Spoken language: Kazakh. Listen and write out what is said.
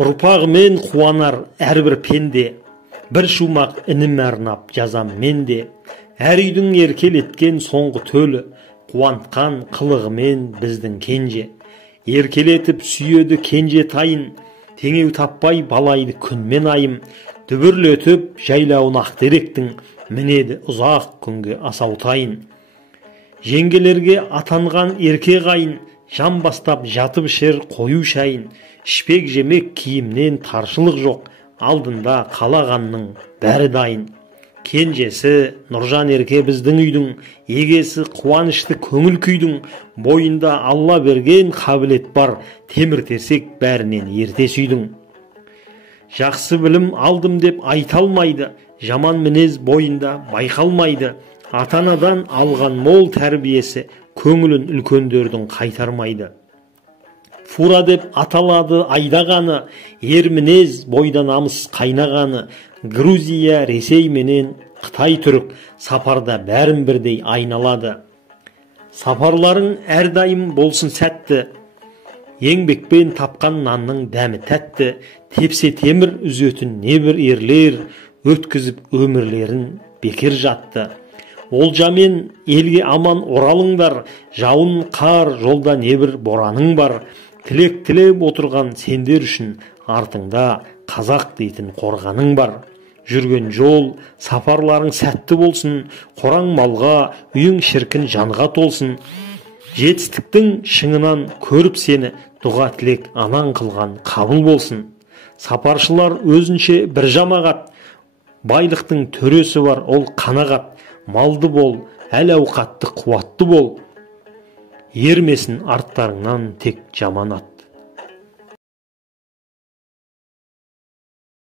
Ұрпағымен қуанар әрбір пенде, бір шумақ інім арнап жазам менде. Әр үйдің еркелеткен соңғы төлі, қуантқан қылығымен біздің кенже. Еркелетіп сүйеді кенже тайын, теңеу таппай балайды күнмен айым. Дүбірлетіп жайлауын ақтеректің, мінеді ұзақ күнге асаутайын. Жеңгелерге атанған ерке қайын, жан бастап жатып ішер қою шайын. Ішпек жемек киімнен таршылық жоқ, алдында қалағанның бәрі дайын. Кенжесі Нұржан ерке біздің үйдің, егесі қуанышты көңіл күйдің. Бойында Алла берген қабілет бар, темір терсек бәрінен ерте сүйдің. Жақсы білім алдым деп айта алмайды, жаман мінез бойында байқалмайды. Ата-анадан алған мол тәрбиесі көңілін үлкендердің қайтармайды. Фура деп аталады айдағаны, ер мінез бойда намыс қайнағаны. Грузия, Ресей менен Қытай, түрік сапарда бәрін бірдей айналады. Сапарларың әрдайым болсын сәтті, еңбекпен тапқан нанның дәмі тәтті. Тепсе темір үзетін небір ерлер, өткізіп өмірлерін бекер жатты. Олжамен елге аман оралыңдар, жауын қар жолда небір бораның бар. Тілек тілеп отырған сендер үшін артыңда қазақ дейтін қорғаның бар. Жүрген жол, сапарларың сәтті болсын, қораң малға, үйің шіркін жанға толсын. Жетістіктің шыңынан көріп сені, дұға тілек анаң қылған қабыл болсын. Сапаршылар өзінше бір жамағат, байлықтың төресі бар ол қанағат. Малды бол, әл-ауқатты қуатты бол, ермесін арттарыңнан тек жаман ат.